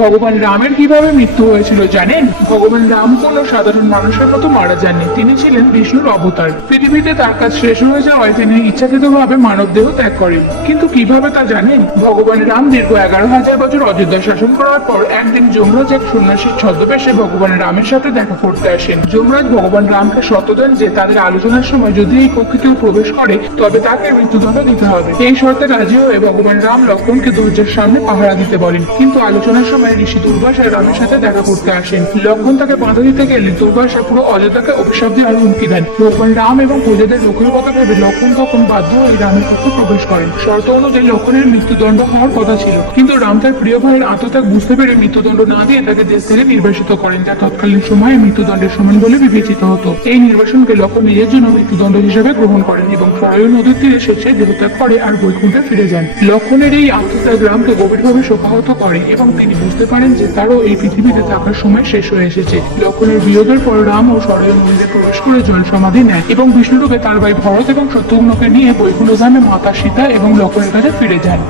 ভগবান রামের কিভাবে মৃত্যু হয়েছিল জানেন? ভগবান রাম কোনো সাধারণ মানুষের মতো মারা যাননি। তিনি ছিলেন বিষ্ণুর অবতার। পৃথিবীতে তার কাজ শেষ হয়ে যাওয়ায় তিনি ইচ্ছাকৃতভাবে মানব দেহ ত্যাগ করেন। কিন্তু কিভাবে তা জানেন? ভগবান রাম দীর্ঘ 11,000 বছর অযোধ্যা শাসন করার পর একদিন যমরাজ এক সন্ন্যাসীর ছদ্মবেশে ভগবান রামের সাথে দেখা করতে আসেন। যমরাজ ভগবান রামকে শর্ত দেন যে তাদের আলোচনার সময় যদি এই কক্ষে কেউ প্রবেশ করে তবে তাকে মৃত্যুদণ্ড দিতে হবে। এই শর্তে রাজি হয়ে ভগবান রাম লক্ষ্মণকে দরজার সামনে পাহারা দিতে বলেন। কিন্তু আলোচনার সময় ঋষি দুর্বাসা রামের সাথে দেখা করতে আসেন। লক্ষ্মণ তাকে বাধা দিতে গেলে দুর্বাসা পুরো অযোধ্যাকে অভিশাপ দিয়ে আরো হুমকি দেন। ভগবান রাম এবং প্রজাদের রক্ষার কথা ভেবে লক্ষ্মণ তখন বাধ্য হয়ে রামের কক্ষে প্রবেশ করেন। শর্ত অনুযায়ী লক্ষ্মণের মৃত্যুদণ্ড হওয়ার কথা ছিল, কিন্তু রাম তার প্রিয় ভাইয়ের আত্মত্যাগ বুঝতে পেরে মৃত্যুদণ্ড না দিয়ে তাকে দেশ থেকে নির্বাসিত করেন, যা তৎকালীন সময়ে মৃত্যুদণ্ডের সমান বলে বিবেচিত হতো। এই নির্বাসনকে লক্ষ্মণ নিজের জন্য মৃত্যুদণ্ড হিসেবে গ্রহণ করেন এবং সরয়ূ নদীর তীরে স্বেচ্ছায় দেহত্যাগ করে আর বৈকুণ্ঠে ফিরে যান। লক্ষ্মণের এই আত্মত্যাগ রামকে গভীরভাবে শোকাহত করে এবং তিনি বুঝতে পারেন যে তারও এই পৃথিবীতে থাকার সময় শেষ হয়ে এসেছে। লক্ষ্মণের বিয়োগের পর রাম ও সরয়ূ নদীতে প্রবেশ করে জল সমাধি নেয় এবং বিষ্ণুরূপে তার ভাই ভরত এবং শত্রুঘ্নকে নিয়ে বৈকুণ্ঠ ধামে মাতা সীতা এবং লক্ষ্মণের কাছে ফিরে যান।